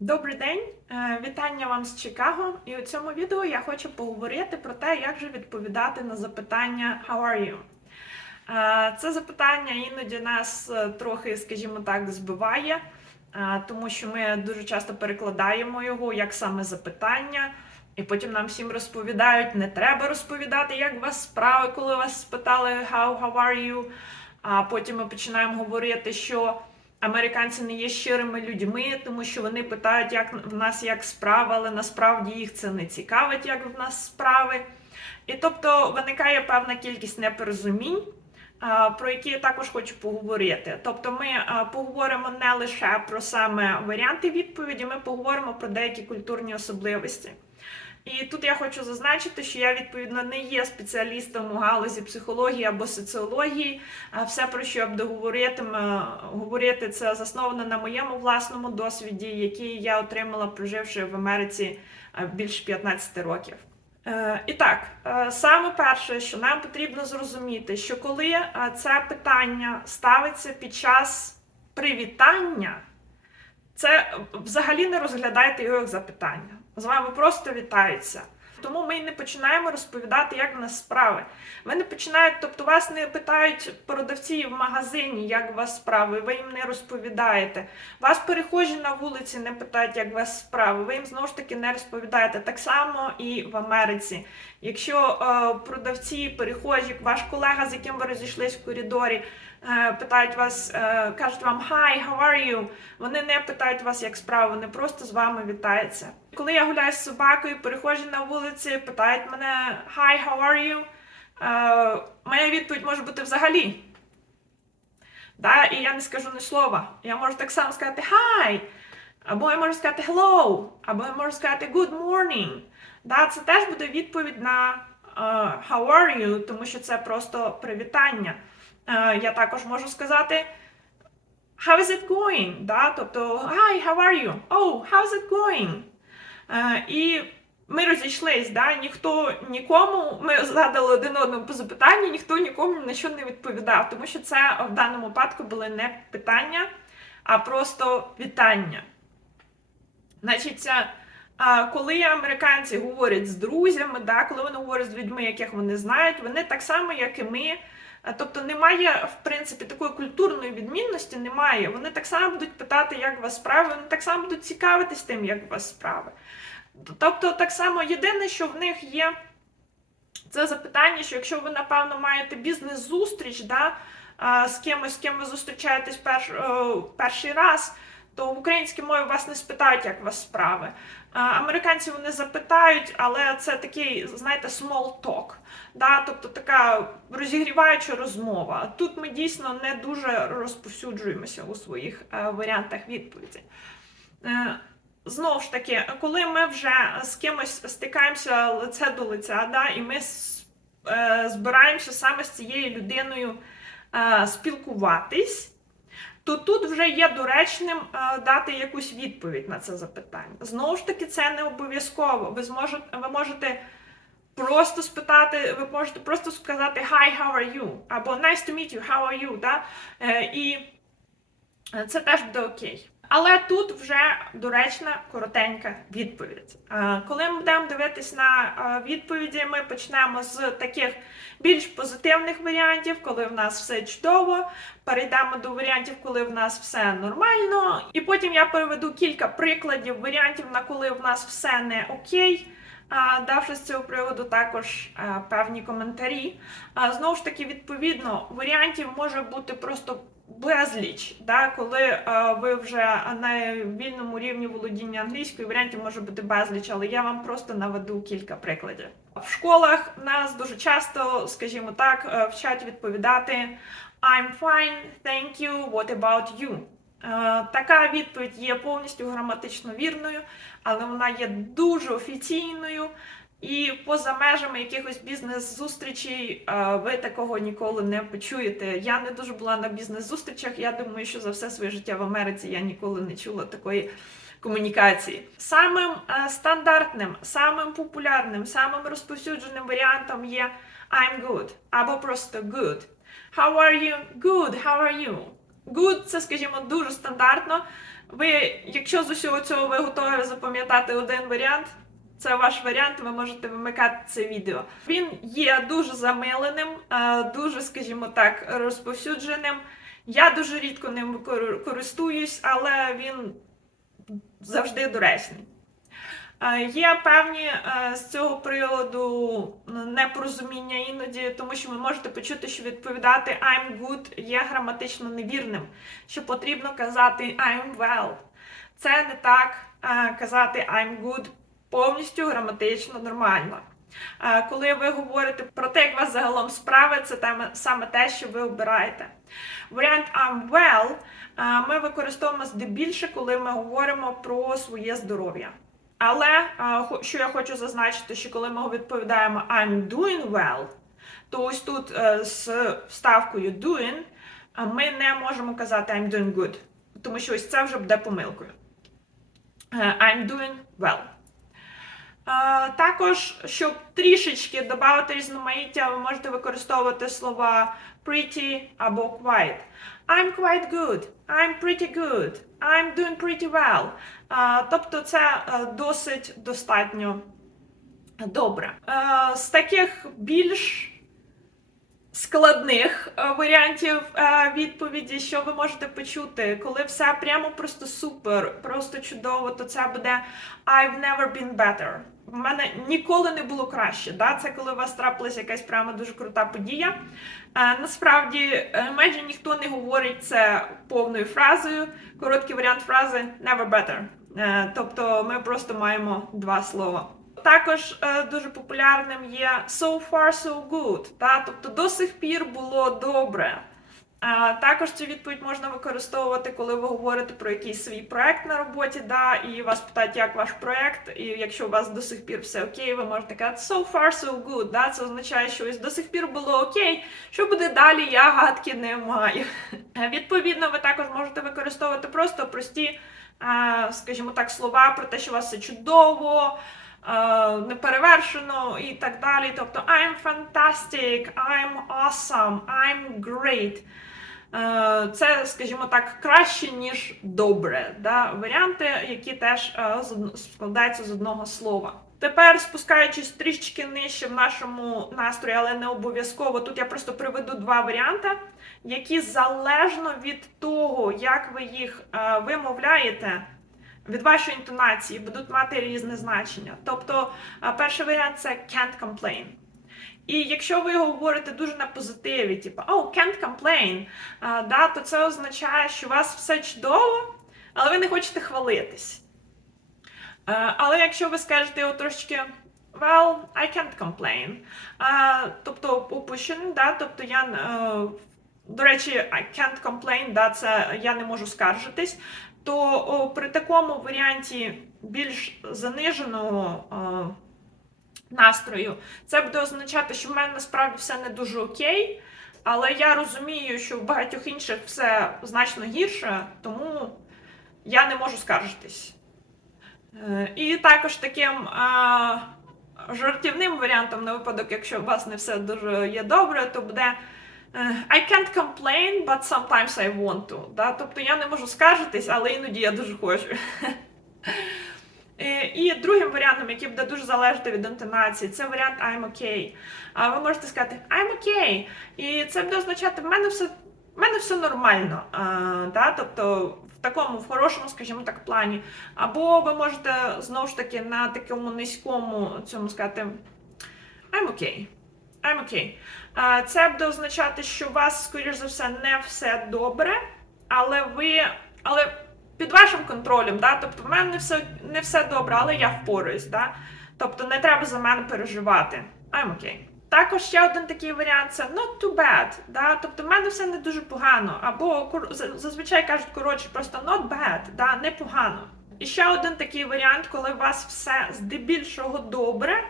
Добрий день, Е, вітання вам з Чикаго. І у цьому відео я хочу поговорити про те, як же відповідати на запитання How are you? Е, Це запитання іноді нас е, трохи, скажімо так, збиває, тому що ми дуже часто перекладаємо його як саме запитання, і потім нам всім розповідають, не треба розповідати, як у вас справи, коли вас спитали How, how are you? А потім ми починаємо говорити, що американці не є щирими людьми, тому що вони питають, як в нас як справи, але насправді їх це не цікавить, як в нас справи. І тобто виникає певна кількість непорозумінь, про які я також хочу поговорити. Тобто, ми поговоримо не лише про саме варіанти відповіді, ми поговоримо про деякі культурні особливості. І тут я хочу зазначити, що я відповідно не є спеціалістом у галузі психології або соціології. А Все, про що я буду говорити, говорити, це засновано на моєму власному досвіді, який я отримала, проживши в Америці е, більше 15 років. Е, І так, е, саме перше, що нам потрібно зрозуміти, що коли це питання ставиться під час привітання, це взагалі не розглядайте його як запитання. З вами просто вітаються. Тому ми не починаємо розповідати, як в нас справи. Ми не починають, тобто вас не питають продавці в магазині, як у вас справи, ви їм не розповідаєте. Вас перехожі на вулиці не питають, як у вас справи, ви їм знову ж таки не розповідаєте. Так само і в Америці. Якщо е, продавці, перехожі, ваш колега, з яким ви розійшлись в коридорі, питають вас, е, кажуть вам Hi, how are you? Вони не питають вас, як справи, вони просто з вами вітаються. Коли я гуляю з собакою, перехожі на вулиці, питають мене Hi, how are you? Е, моя відповідь може бути взагалі. Да? І я не скажу ні слова. Я можу так само сказати Hi, або я можу сказати hello, або я можу сказати good morning. Да? Це теж буде відповідь на е, how are you, тому що це просто привітання. Е, я також можу сказати How is it going? Да? Тобто, Hi, how are you? Oh, how's it going? Е, і ми розійшлись, да? ніхто нікому, ми задали один одному по запитанню, ніхто нікому на що не відповідав, тому що це в даному випадку були не питання, а просто вітання. Значить, коли американці говорять з друзями, да, коли вони говорять з людьми, яких вони знають, вони так само, як і ми. Тобто немає, в принципі, такої культурної відмінності, немає. Вони так само будуть питати, як у вас справи, вони так само будуть цікавитись тим, як у вас справи. Тобто, так само єдине, що в них є це запитання, що якщо ви, напевно, маєте бізнес-зустріч, да, з кимось, з ким ви зустрічаєтесь перш, перший раз, то в українській мові вас не спитають, як у вас справи. А, Американці вони запитають, але це такий, знаєте, small talk, да, тобто така розігріваюча розмова. Тут ми дійсно не дуже розповсюджуємося у своїх е, варіантах відповіді. Е, Знову ж таки, коли ми вже з кимось стикаємося лице до лиця, да, і ми е, збираємося саме з цією людиною е, спілкуватись, то тут вже є доречним е, дати якусь відповідь на це запитання. Знову ж таки, це не обов'язково. Ви зможете, ви можете просто спитати, ви можете просто сказати Hi, how are you? або Nice to meet you, how are you? Да? Е, і це теж буде окей. Але тут вже доречна коротенька відповідь. Е, Коли ми будемо дивитись на е, відповіді, ми почнемо з таких більш позитивних варіантів, коли в нас все чудово. Перейдемо до варіантів, коли в нас все нормально. І потім я переведу кілька прикладів варіантів, на коли в нас все не окей. Давши з цього приводу також е, певні коментарі. Знову ж таки, відповідно, варіантів може бути просто безліч, да, коли е, ви вже на вільному рівні володіння англійською, варіантів може бути безліч, але я вам просто наведу кілька прикладів. В школах нас дуже часто, скажімо так, е, вчать відповідати I'm fine, thank you, what about you? Е, Така відповідь є повністю граматично вірною, але вона є дуже офіційною. І поза межами якихось бізнес-зустрічей ви такого ніколи не почуєте. Я не дуже була на бізнес-зустрічах. Я думаю, що за все своє життя в Америці я ніколи не чула такої комунікації. Самим е, стандартним, самим популярним, самим розповсюдженим варіантом є I'm good або просто good. How are you? Good. How are you? Good – це, скажімо, дуже стандартно. Ви, якщо з усього цього ви готові запам'ятати один варіант, це ваш варіант, ви можете вимикати це відео. Він є дуже замиленим, е, дуже, скажімо так, розповсюдженим. Я дуже рідко ним кор- користуюсь, але він завжди доречний. Е, Є певні е, з цього приводу непорозуміння іноді, тому що ви можете почути, що відповідати I'm good є граматично невірним, що потрібно казати I'm well. Це не так казати I'm good повністю граматично нормально. Коли ви говорите про те, як вас загалом справи, це саме те, що ви обираєте. Варіант I'm well ми використовуємо здебільше, коли ми говоримо про своє здоров'я. Але що я хочу зазначити, що коли ми відповідаємо I'm doing well, то ось тут е, з вставкою doing ми не можемо казати I'm doing good, тому що ось це вже буде помилкою. Е, I'm doing well. Також, щоб трішечки додати різноманіття, ви можете використовувати слова pretty або quite. I'm quite good, I'm pretty good, I'm doing pretty well. Тобто це е, досить достатньо добре. Е, З таких більш складних е, варіантів е, відповіді, що ви можете почути, коли все прямо просто супер, просто чудово, то це буде I've never been better. В мене ніколи не було краще. Да? Це коли у вас трапилася якась прямо дуже крута подія. Е, насправді майже ніхто не говорить це повною фразою. Короткий варіант фрази never better. Тобто ми просто маємо два слова. Також е, дуже популярним є so far so good, та? тобто до сих пір було добре. Е, також цю відповідь можна використовувати, коли ви говорите про якийсь свій проект на роботі, да, і вас питають, як ваш проект, і якщо у вас до сих пір все окей, ви можете казати so far so good. Да? Це означає, що ось до сих пір було окей. Що буде далі, я гадки не маю. Е, Відповідно, ви також можете використовувати просто прості, скажімо так, слова про те, що у вас все чудово. Е, Неперевершено і так далі. Тобто I'm fantastic, I'm awesome, I'm great. Е, Це, скажімо так, краще, ніж добре. Да? Варіанти, які теж е, складаються з одного слова. Тепер, спускаючись трішки нижче в нашому настрої, але не обов'язково. Тут я просто приведу два варіанти, які залежно від того, як ви їх вимовляєте, від вашої інтонації будуть мати різне значення. Тобто, перший варіант це can't complain. І якщо ви говорите дуже на позитиві, типу oh, can't complain, да, то це означає, що у вас все чудово, але ви не хочете хвалитись. Але якщо ви скажете його трошечки well, I can't complain, тобто опущений, да, тобто я, е, до речі, I can't complain, да, це я не можу скаржитись, то при такому варіанті більш заниженого настрою, це буде означати, що в мене насправді все не дуже окей, але я розумію, що в багатьох інших все значно гірше, тому я не можу скаржитись. Е, І також таким жартівним варіантом на випадок, якщо у вас не все дуже є добре, то буде I can't complain, but sometimes I want to. Да? Тобто я не можу скаржитись, але іноді я дуже хочу. Е, І другим варіантом, який буде дуже залежати від інтонації, це варіант I'm okay. А ви можете сказати I'm okay. І це буде означати, в мене все, в мене все нормально. А, да? Тобто в такому, в хорошому, скажімо так, плані. Або ви можете знову ж таки на такому низькому цьому сказати I'm okay. I'm okay. Це буде означати, що у вас, скоріш за все, не все добре, але ви. Але під вашим контролем, да? тобто в мене не все, не все добре, але я впораюсь. Да? Тобто не треба за мене переживати. I'm okay. Також ще один такий варіант це not too bad. Да? Тобто в мене все не дуже погано. Або зазвичай кажуть коротше, просто not bad, да? непогано. І ще один такий варіант, коли у вас все здебільшого добре,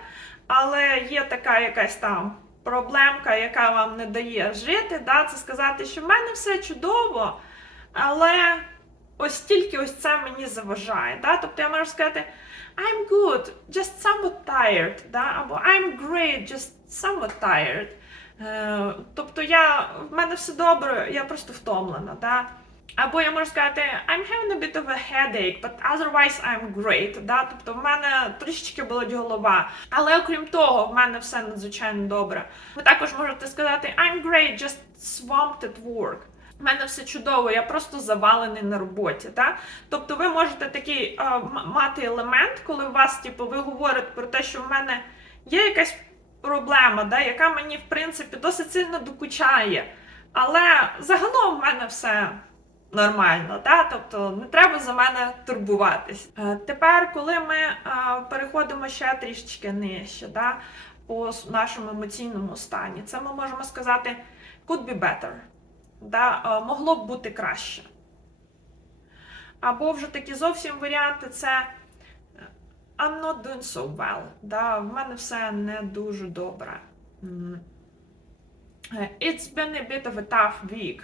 але є така якась там проблемка, яка вам не дає жити. Да? Це сказати, що в мене все чудово, але ось тільки ось це мені заважає. Да? Тобто я можу сказати I'm good, just somewhat tired, да? або I'm great, just somewhat tired. Е, тобто я, в мене все добре, я просто втомлена. Да? Або я можу сказати I'm having a bit of a headache, but otherwise I'm great. Да? Тобто в мене трішечки болить голова. Але окрім того, в мене все надзвичайно добре. Ви також можете сказати I'm great, just swamped at work. У мене все чудово, я просто завалений на роботі. Да? Тобто ви можете такий а, мати елемент, коли у вас, типу, ви говорите про те, що в мене є якась проблема, да, яка мені, в принципі, досить сильно докучає. Але загалом в мене все нормально, да? тобто не треба за мене турбуватись. Е, Тепер, коли ми е, переходимо ще трішечки нижче, да, по нашому емоційному стані, це ми можемо сказати could be better. Да? е, Могло б бути краще. Або вже такі зовсім варіанти це I'm not doing so well. Да? В мене все не дуже добре. Е, It's been a bit of a tough week.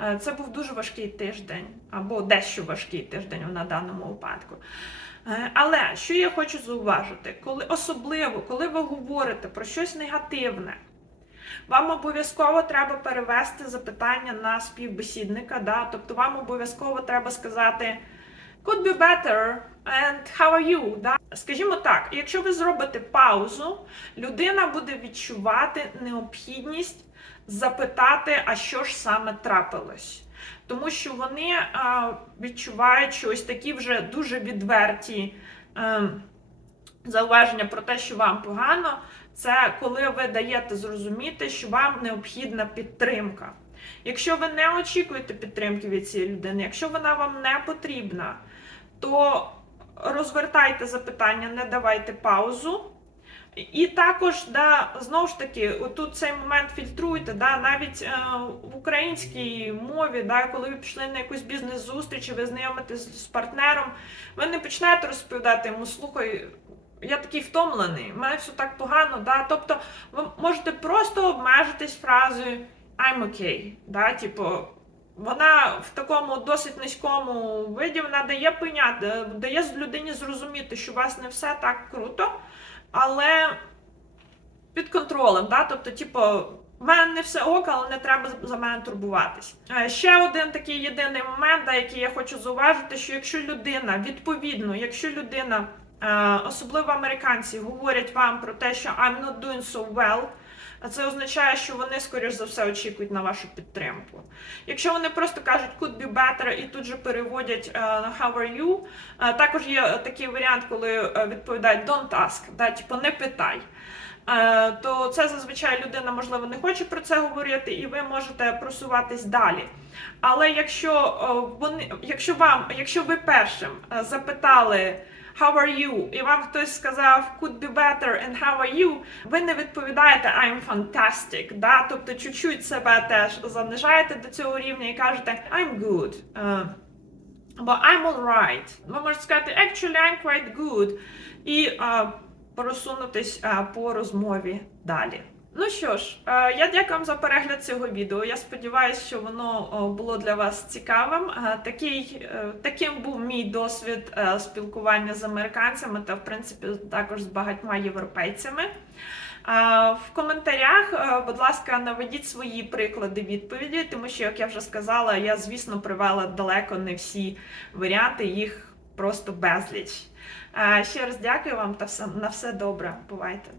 Е, Це був дуже важкий тиждень, або дещо важкий тиждень на даному випадку. Е, Але що я хочу зауважити, коли особливо, коли ви говорите про щось негативне, вам обов'язково треба перевести запитання на співбесідника. Да? Тобто вам обов'язково треба сказати could be better and how are you? Да? Скажімо так, якщо ви зробите паузу, людина буде відчувати необхідність запитати, а що ж саме трапилось. Тому що вони відчувають, що ось такі вже дуже відверті е, зауваження про те, що вам погано, це коли ви даєте зрозуміти, що вам необхідна підтримка. Якщо ви не очікуєте підтримки від цієї людини, якщо вона вам не потрібна, то розвертайте запитання, не давайте паузу. І також, да, знову ж таки, тут цей момент фільтруйте, да, навіть е, в українській мові, да, коли ви пішли на якусь бізнес-зустріч, ви знайомитесь з партнером, ви не почнете розповідати йому, слухай, я такий втомлений, в мене все так погано. Да? Тобто ви можете просто обмежитись фразою I'm okay. Да? Типу, вона в такому досить низькому виді вона дає поняти, дає людині зрозуміти, що у вас не все так круто, але під контролем. Да? Тобто, типу, в мене не все ок, але не треба за мене турбуватись. Е, Ще один такий єдиний момент, да, який я хочу зауважити, що якщо людина, відповідно, якщо людина, е, особливо американці, говорять вам про те, що I'm not doing so well, а це означає, що вони, скоріш за все, очікують на вашу підтримку. Якщо вони просто кажуть could be better і тут же переводять е, how are you, е, також є такий варіант, коли е, відповідають don't ask, да, типу не питай. То це зазвичай людина, можливо, не хоче про це говорити, і ви можете просуватись далі. Але якщо вони, якщо вам, якщо ви першим запитали How are you? І вам хтось сказав could be better and how are you, ви не відповідаєте I'm fantastic, да? тобто чуть-чуть себе теж занижаєте до цього рівня і кажете I'm good. е, або I'm alright. Ви можете сказати actually I'm quite good. І е, просунутись е, по розмові далі. Ну що ж, е, я дякую вам за перегляд цього відео. Я сподіваюся, що воно було для вас цікавим. Е, Такий, е, таким був мій досвід е, спілкування з американцями та, в принципі, також з багатьма європейцями. Е, В коментарях, е, будь ласка, наведіть свої приклади відповіді, тому що, як я вже сказала, я, звісно, привела далеко не всі варіанти, їх просто безліч. Е, Ще раз дякую вам та на все добре. Бувайте!